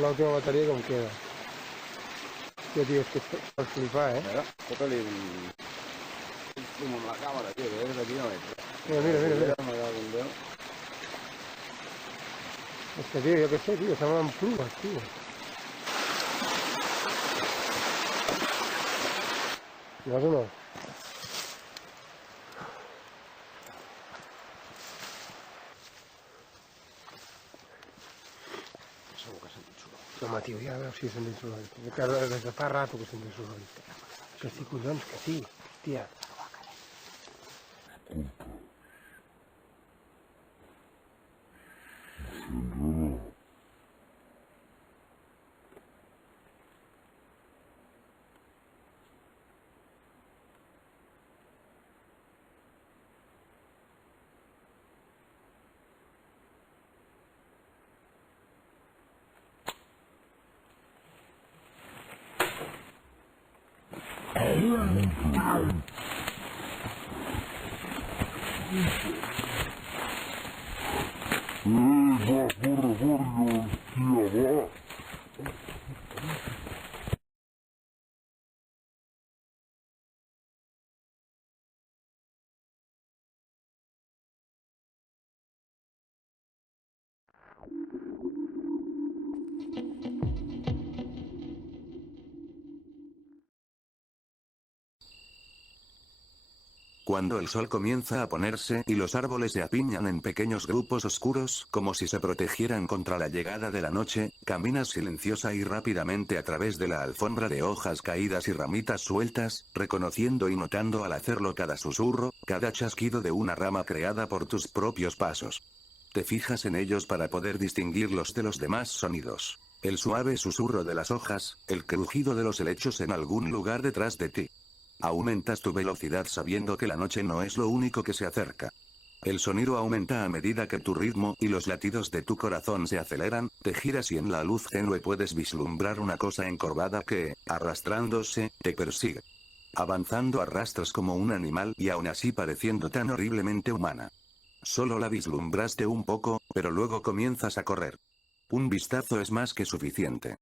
la última batería que me queda. Hòstia, tio, és que per flipar, Mira, fota-li un zoom amb la càmera, tio, que és aquí no veig. Mira. Me cago en Déu. És que, tio, jo què sé, tio, semblen plumes, tio. ¿Vas o no? Segur que sento soroll. Home, tio, ja veus si sento soroll. Des de fa rato que sento soroll. Que sí, collons, que sí. Hòstia. Va, corre, hòstia, va. Cuando el sol comienza a ponerse y los árboles se apiñan en pequeños grupos oscuros, como si se protegieran contra la llegada de la noche, caminas silenciosa y rápidamente a través de la alfombra de hojas caídas y ramitas sueltas, reconociendo y notando al hacerlo cada susurro, cada chasquido de una rama creada por tus propios pasos. Te fijas en ellos para poder distinguirlos de los demás sonidos. El suave susurro de las hojas, el crujido de los helechos en algún lugar detrás de ti. Aumentas tu velocidad sabiendo que la noche no es lo único que se acerca. El sonido aumenta a medida que tu ritmo y los latidos de tu corazón se aceleran, te giras y en la luz tenue puedes vislumbrar una cosa encorvada que, arrastrándose, te persigue. Avanzando arrastras como un animal y aún así pareciendo tan horriblemente humana. Solo la vislumbraste un poco, pero luego comienzas a correr. Un vistazo es más que suficiente.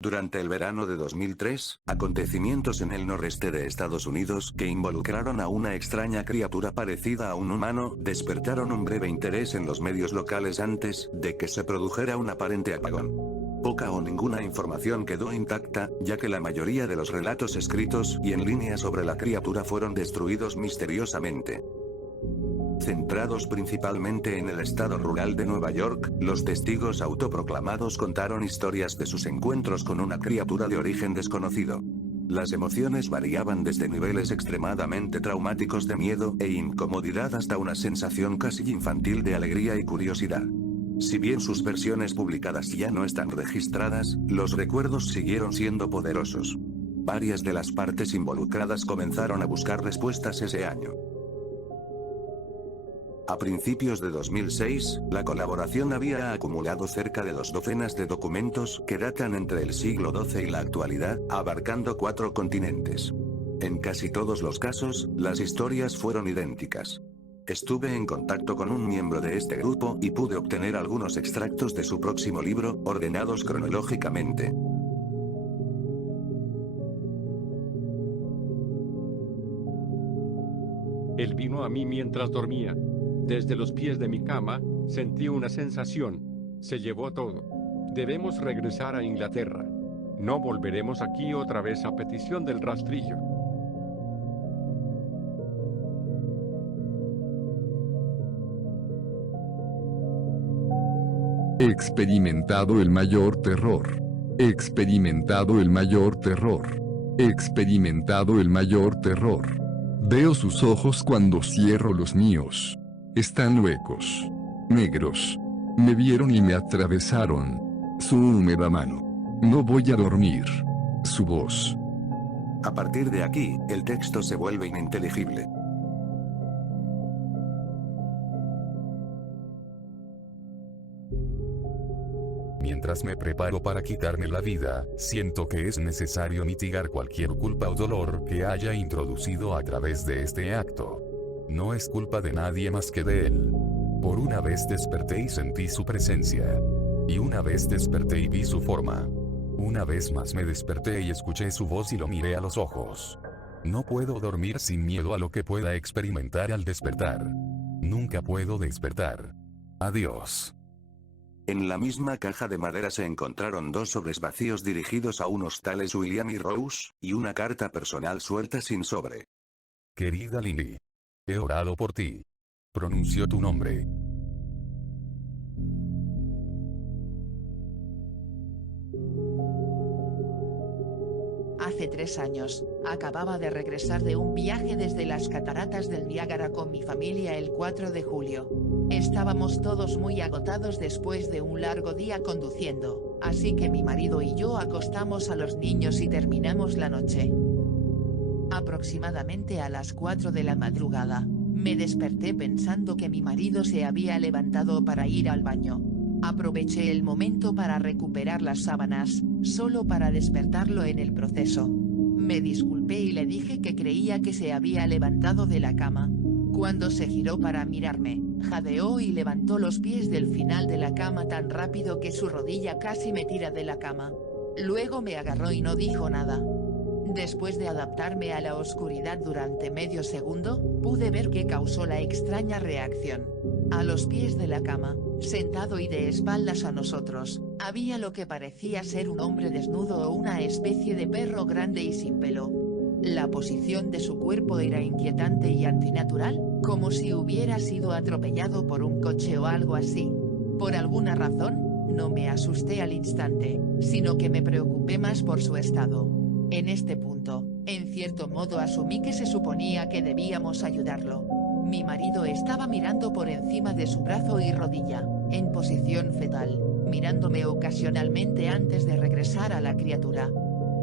Durante el verano de 2003, acontecimientos en el noreste de Estados Unidos que involucraron a una extraña criatura parecida a un humano, despertaron un breve interés en los medios locales antes de que se produjera un aparente apagón. Poca o ninguna información quedó intacta, ya que la mayoría de los relatos escritos y en línea sobre la criatura fueron destruidos misteriosamente. Centrados principalmente en el estado rural de Nueva York, los testigos autoproclamados contaron historias de sus encuentros con una criatura de origen desconocido. Las emociones variaban desde niveles extremadamente traumáticos de miedo e incomodidad hasta una sensación casi infantil de alegría y curiosidad. Si bien sus versiones publicadas ya no están registradas, los recuerdos siguieron siendo poderosos. Varias de las partes involucradas comenzaron a buscar respuestas ese año. A principios de 2006, la colaboración había acumulado cerca de 2 docenas de documentos que datan entre el siglo XII y la actualidad, abarcando 4 continentes. En casi todos los casos, las historias fueron idénticas. Estuve en contacto con un miembro de este grupo y pude obtener algunos extractos de su próximo libro, ordenados cronológicamente. Él vino a mí mientras dormía. Desde los pies de mi cama, sentí una sensación. Se llevó todo. Debemos regresar a Inglaterra. No volveremos aquí otra vez a petición del rastrillo. Experimentado el mayor terror. Experimentado el mayor terror. Experimentado el mayor terror. Veo sus ojos cuando cierro los míos. Están huecos. Negros. Me vieron y me atravesaron. Su húmeda mano. No voy a dormir. Su voz. A partir de aquí, el texto se vuelve ininteligible. Mientras me preparo para quitarme la vida, siento que es necesario mitigar cualquier culpa o dolor que haya introducido a través de este acto. No es culpa de nadie más que de él. Por una vez desperté y sentí su presencia. Y una vez desperté y vi su forma. Una vez más me desperté y escuché su voz y lo miré a los ojos. No puedo dormir sin miedo a lo que pueda experimentar al despertar. Nunca puedo despertar. Adiós. En la misma caja de madera se encontraron 2 sobres vacíos dirigidos a unos tales William y Rose, y una carta personal suelta sin sobre. Querida Lily. He orado por ti. Pronunció tu nombre. Hace 3 años, acababa de regresar de un viaje desde las cataratas del Niágara con mi familia el 4 de julio. Estábamos todos muy agotados después de un largo día conduciendo, así que mi marido y yo acostamos a los niños y terminamos la noche. Aproximadamente a las 4 de la madrugada, me desperté pensando que mi marido se había levantado para ir al baño. Aproveché el momento para recuperar las sábanas, solo para despertarlo en el proceso. Me disculpé y le dije que creía que se había levantado de la cama. Cuando se giró para mirarme, jadeó y levantó los pies del final de la cama tan rápido que su rodilla casi me tira de la cama. Luego me agarró y no dijo nada. Después de adaptarme a la oscuridad durante medio segundo, pude ver qué causó la extraña reacción. A los pies de la cama, sentado y de espaldas a nosotros, había lo que parecía ser un hombre desnudo o una especie de perro grande y sin pelo. La posición de su cuerpo era inquietante y antinatural, como si hubiera sido atropellado por un coche o algo así. Por alguna razón, no me asusté al instante, sino que me preocupé más por su estado. En este punto, en cierto modo asumí que se suponía que debíamos ayudarlo. Mi marido estaba mirando por encima de su brazo y rodilla, en posición fetal, mirándome ocasionalmente antes de regresar a la criatura.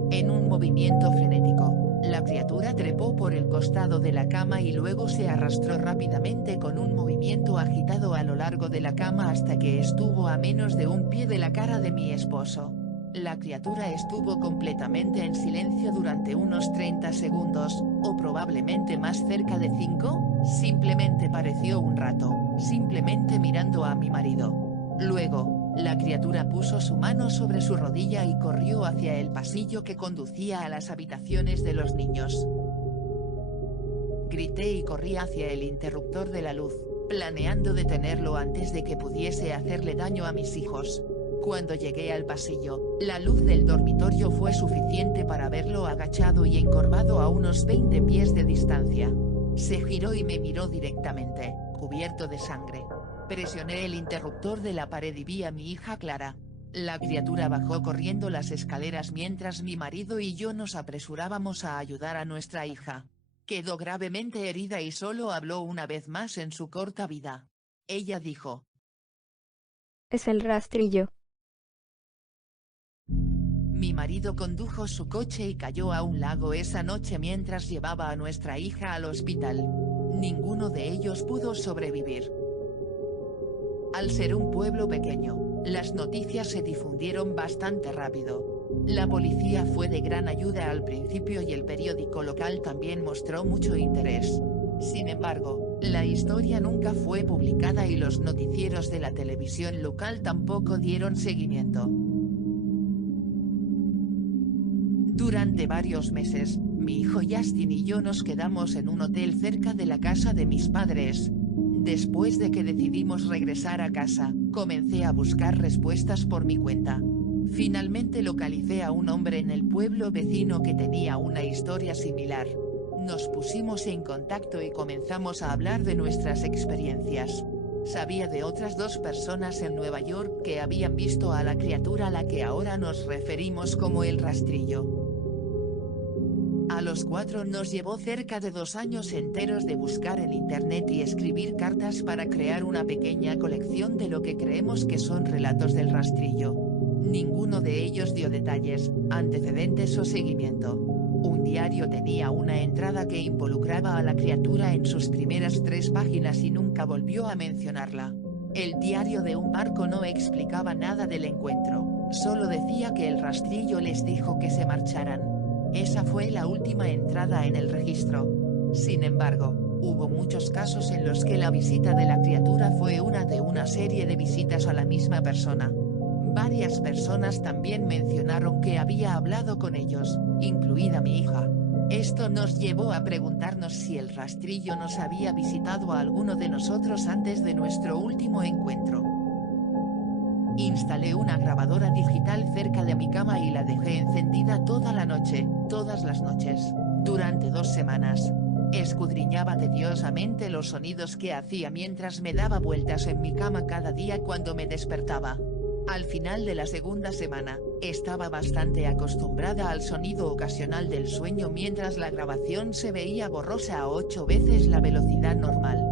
En un movimiento frenético, la criatura trepó por el costado de la cama y luego se arrastró rápidamente con un movimiento agitado a lo largo de la cama hasta que estuvo a menos de un pie de la cara de mi esposo. La criatura estuvo completamente en silencio durante unos 30 segundos, o probablemente más cerca de 5, simplemente pareció un rato, simplemente mirando a mi marido. Luego, la criatura puso su mano sobre su rodilla y corrió hacia el pasillo que conducía a las habitaciones de los niños. Grité y corrí hacia el interruptor de la luz, planeando detenerlo antes de que pudiese hacerle daño a mis hijos. Cuando llegué al pasillo, la luz del dormitorio fue suficiente para verlo agachado y encorvado a unos 20 pies de distancia. Se giró y me miró directamente, cubierto de sangre. Presioné el interruptor de la pared y vi a mi hija Clara. La criatura bajó corriendo las escaleras mientras mi marido y yo nos apresurábamos a ayudar a nuestra hija. Quedó gravemente herida y solo habló una vez más en su corta vida. Ella dijo: Es el rastrillo. Mi marido condujo su coche y cayó a un lago esa noche mientras llevaba a nuestra hija al hospital. Ninguno de ellos pudo sobrevivir. Al ser un pueblo pequeño, las noticias se difundieron bastante rápido. La policía fue de gran ayuda al principio y el periódico local también mostró mucho interés. Sin embargo, la historia nunca fue publicada y los noticieros de la televisión local tampoco dieron seguimiento. Durante varios meses, mi hijo Justin y yo nos quedamos en un hotel cerca de la casa de mis padres. Después de que decidimos regresar a casa, comencé a buscar respuestas por mi cuenta. Finalmente localicé a un hombre en el pueblo vecino que tenía una historia similar. Nos pusimos en contacto y comenzamos a hablar de nuestras experiencias. Sabía de otras 2 personas en Nueva York que habían visto a la criatura a la que ahora nos referimos como el rastrillo. A los 4 nos llevó cerca de 2 años enteros de buscar en internet y escribir cartas para crear una pequeña colección de lo que creemos que son relatos del rastrillo. Ninguno de ellos dio detalles, antecedentes o seguimiento. Un diario tenía una entrada que involucraba a la criatura en sus primeras 3 páginas y nunca volvió a mencionarla. El diario de un barco no explicaba nada del encuentro, solo decía que el rastrillo les dijo que se marcharan. Esa fue la última entrada en el registro. Sin embargo, Hubo muchos casos en los que la visita de la criatura fue una de una serie de visitas a la misma persona. Varias personas también mencionaron que había hablado con ellos, incluida mi hija. Esto nos llevó a preguntarnos si el rastrillo nos había visitado a alguno de nosotros antes de nuestro último encuentro. Instalé una grabadora digital cerca de mi cama y la dejé encendida toda la noche, todas las noches, durante 2 semanas. Escudriñaba tediosamente los sonidos que hacía mientras me daba vueltas en mi cama cada día cuando me despertaba. Al final de la segunda semana, estaba bastante acostumbrada al sonido ocasional del sueño mientras la grabación se veía borrosa a 8 veces la velocidad normal.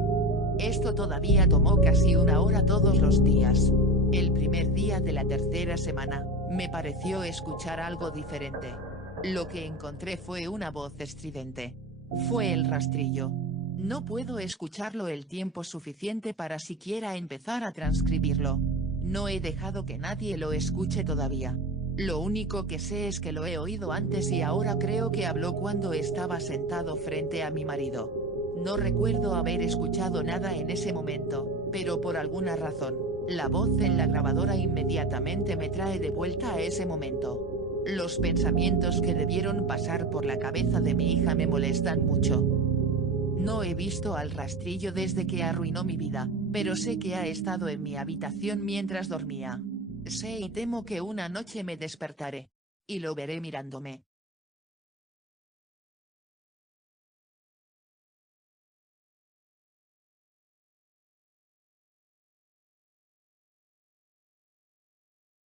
Esto todavía tomó casi 1 hora todos los días. El primer día de la tercera semana, me pareció escuchar algo diferente. Lo que encontré fue una voz estridente. Fue el rastrillo. No puedo escucharlo el tiempo suficiente para siquiera empezar a transcribirlo. No he dejado que nadie lo escuche todavía. Lo único que sé es que lo he oído antes y ahora creo que habló cuando estaba sentado frente a mi marido. No recuerdo haber escuchado nada en ese momento, pero por alguna razón, la voz en la grabadora inmediatamente me trae de vuelta a ese momento. Los pensamientos que debieron pasar por la cabeza de mi hija me molestan mucho. No he visto al rastrillo desde que arruinó mi vida, pero sé que ha estado en mi habitación mientras dormía. Sé y temo que una noche me despertaré. Y lo veré mirándome.